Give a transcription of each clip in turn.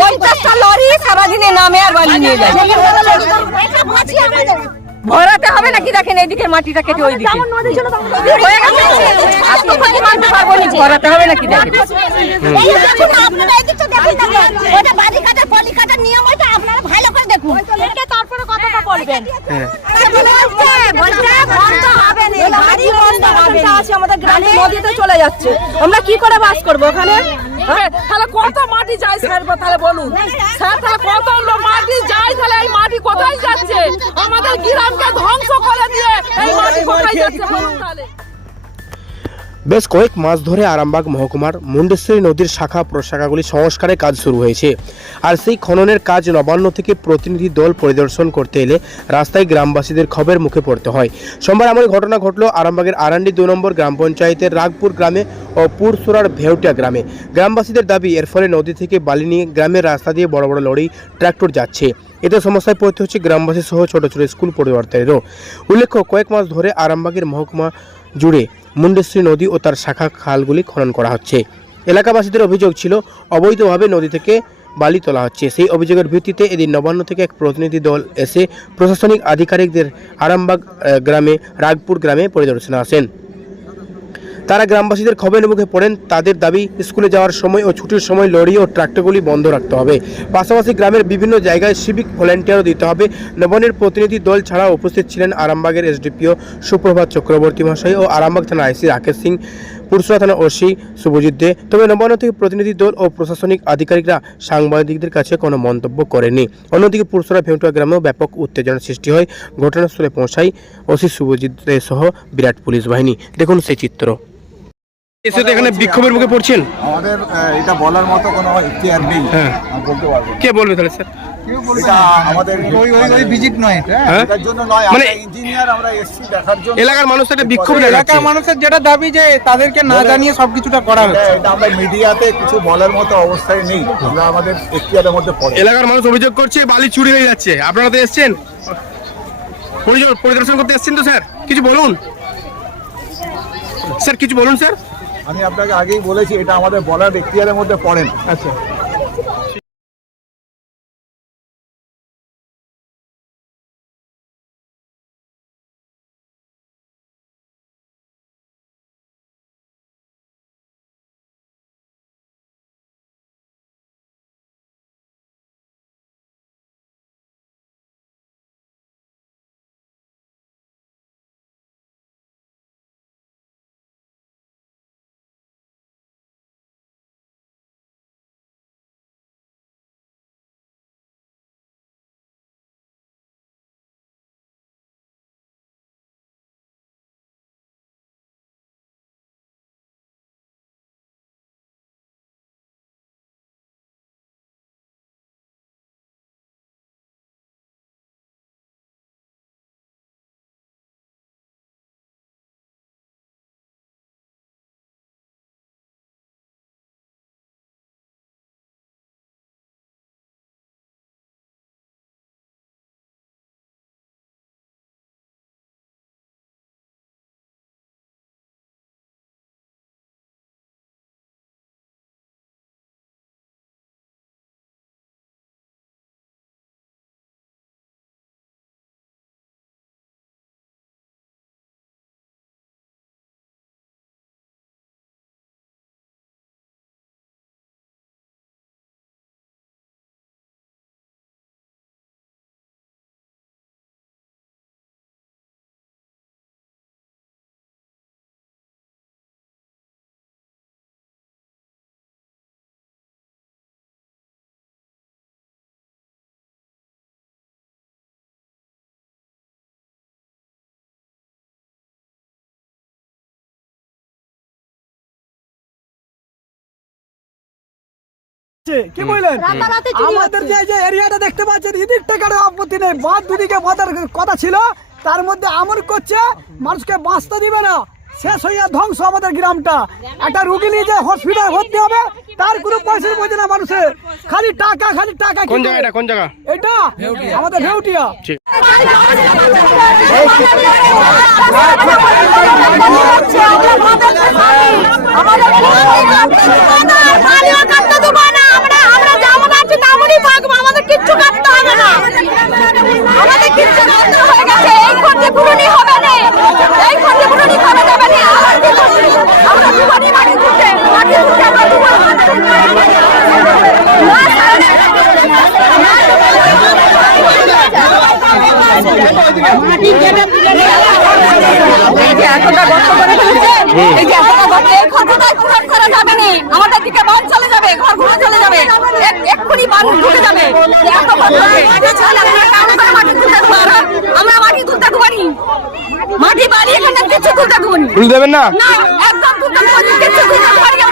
পঞ্চাশটা লরি সারাদিনে নামে আর বালি নিয়ে যায়। ভরাতে হবে নাকি দেখেন এইদিকে মাটিটা কেটে ওই দিকে ভরাতে হবে নাকি দেখেন? আপনারা ভালো করে দেখুন। তারপরে কথাটা বলবেন আমাদের গ্রামে নদীতে চলে যাচ্ছে আমরা কি করে বাস করব ওখানে হ্যাঁ, তাহলে কত মাটি যায় স্যার তাহলে বলুন? স্যার তাহলে কত মাটি যায় তাহলে এই মাটি কোথায় যাচ্ছে? আমাদের গ্রামকে ধ্বংস করে দিয়ে এই মাটি কোথায় যাচ্ছে? বলুন তাহলে। বেশ কয়েক মাস ধরে আরামবাগ মহকুমার মুন্ডেশ্বরী নদীর শাখা প্রশাখাগুলি সংস্কারের কাজ শুরু হয়েছে। আর সেই খননের কাজ নবান্ন থেকে প্রতিনিধি দল পরিদর্শন করতে এলে রাস্তায় গ্রামবাসীদের খবর মুখে পড়তে হয়। সোমবার এমন ঘটনা ঘটল আরামবাগের আরান্ডি দু নম্বর গ্রাম পঞ্চায়েতের রাগপুর গ্রামে ও পুরসুরার ভেউটিয়া গ্রামে। গ্রামবাসীদের দাবি, এর ফলে নদী থেকে বালি নিয়ে গ্রামের রাস্তা দিয়ে বড় বড় লরি, ট্রাক্টর যাচ্ছে। এতে সমস্যায় পড়তে হচ্ছে গ্রামবাসী সহ ছোট ছোট স্কুল পরিবর্তনেরও। উল্লেখ্য, কয়েক মাস ধরে আরামবাগের মহকুমা জুড়ে মুন্ডেশ্রী নদী ও তার শাখা খালগুলি খনন করা হচ্ছে। এলাকাবাসীদের অভিযোগ ছিল, অবৈধভাবে নদী থেকে বালি তোলা হচ্ছে। সেই অভিযোগের ভিত্তিতে এদিন নবান্ন থেকে এক প্রতিনিধি দল এসে প্রশাসনিক আধিকারিকদের আরামবাগ গ্রামে, রাগপুর গ্রামে পরিদর্শনে আসেন। তারা গ্রামবাসীদের খবরের মুখে পড়েন, তাদের দাবি স্কুলে যাওয়ার সময় ও ছুটির সময় লরি ও ট্রাক্টরগুলি বন্ধ রাখতে হবে। পাশাপাশি গ্রামের বিভিন্ন জায়গায় সিভিক ভলেন্টিয়ারও দিতে হবে। নবনের প্রতিনিধি দল ছাড়া উপস্থিত ছিলেন আরামবাগের এসডিপিও সুপ্রভাত চক্রবর্তী মহাশয় ও আরামবাগ থানা আইসি রাকেশ সিং, পুরসুরা থানা ওসি শুভজিৎ দে। তবে নবান্ন থেকে প্রতিনিধি দল ও প্রশাসনিক আধিকারিকরা সাংবাদিকদের কাছে কোনো মন্তব্য করেনি অন্যদিকে পুরসুরা ভেউটুয়া গ্রামেও ব্যাপক উত্তেজনার সৃষ্টি হয়। ঘটনাস্থলে পৌঁছায় ওসি শুভজিৎ দে সহ বিরাট পুলিশ বাহিনী। দেখুন সেই চিত্র। এসে তো এখানে বিক্ষোভের মুখে পড়ছেন? আমাদের এটা বলার মতো কোনো ইতিহার নেই। হ্যাঁ। বলতে পারব কে বলবে তাহলে স্যার? এটা আমাদের ওই ওই ওই ভিজিট নয় হ্যাঁ? এটার জন্য নয় মানে- আমরা ইঞ্জিনিয়ার আমরা এসছি দেখার জন্য। এলাকার মানুষের যেটা দাবি যে তাদেরকে না জানিয়ে সবকিছুটা করা এটা এটা আমরা মিডিয়াতে কিছু বলার মতো অবস্থায় নেই। আমরা আমাদের এখতিয়ারের মধ্যে এলাকার মানুষ অভিযোগ করছে বালি চুরি হয়ে যাচ্ছে। আপনারা তো এসছেন? পরিদর্শন করতে এসছেন তো স্যার? কিছু বলুন। স্যার কিছু বলুন স্যার? আমি আপনাকে আগেই বলেছি এটা আমাদের বলার এখতিয়ারের মধ্যে পড়েন। আচ্ছা। কি বললেন? আমাদের যে যে এরিয়াটা দেখতে পাচ্ছেন এদিক থেকে আপত্তি নেই? বাঁধ দুদিকে বাঁধার কথা ছিল তার মধ্যে আমন করছে মানুষকে বাঁচতে দিবে না। শেষ হইয়া ধ্বংস আমাদের গ্রামটা। একটা রুগী নিয়ে যে হসপিটাল ভর্তি হবে তার কোনো পয়সা বোঝে না মানুষের। খালি টাকা খালি টাকা কোন জায়গা এটা? কোন জায়গা? এটা আমাদের ভেউটিয়া আমাদের মাটি তুলতে আমরা দুবার মাটি তুলতে পারি। না, স্যার, না। এই যে এতটা গর্ত করে ফেলেছে এই যে এতটা গর্ত এই ক্ষতটাই পূরণ করা যাবে না আমাদের দিকে বান চলে যাবে ঘর ঘুরে চলে যাবে এক- এক্ষুনি বান যাবে। আমরা মাটি তুলতে দেবো মাটি বাড়ি এখানে কিছু তুলতে দেবো দেবেন না না একদম তুলতে দেবো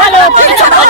ভালো